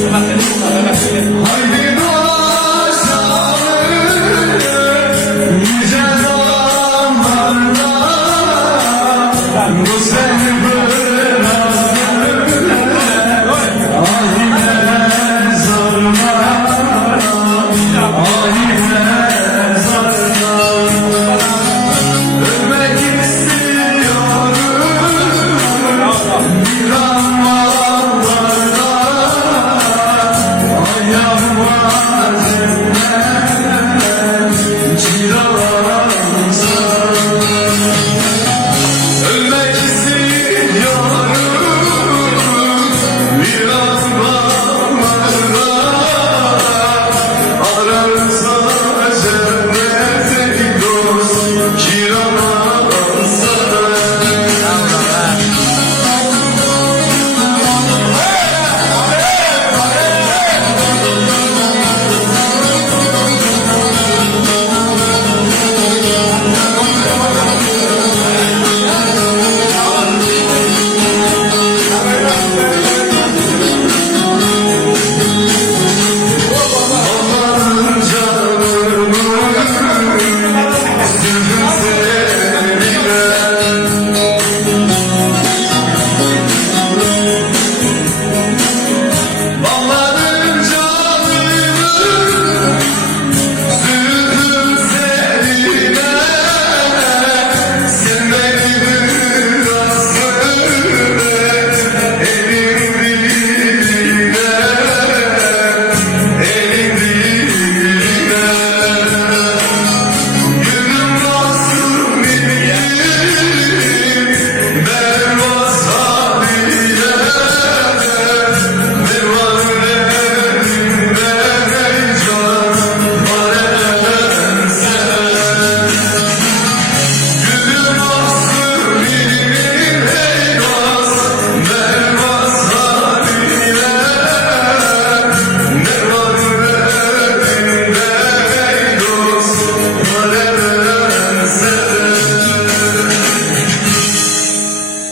se.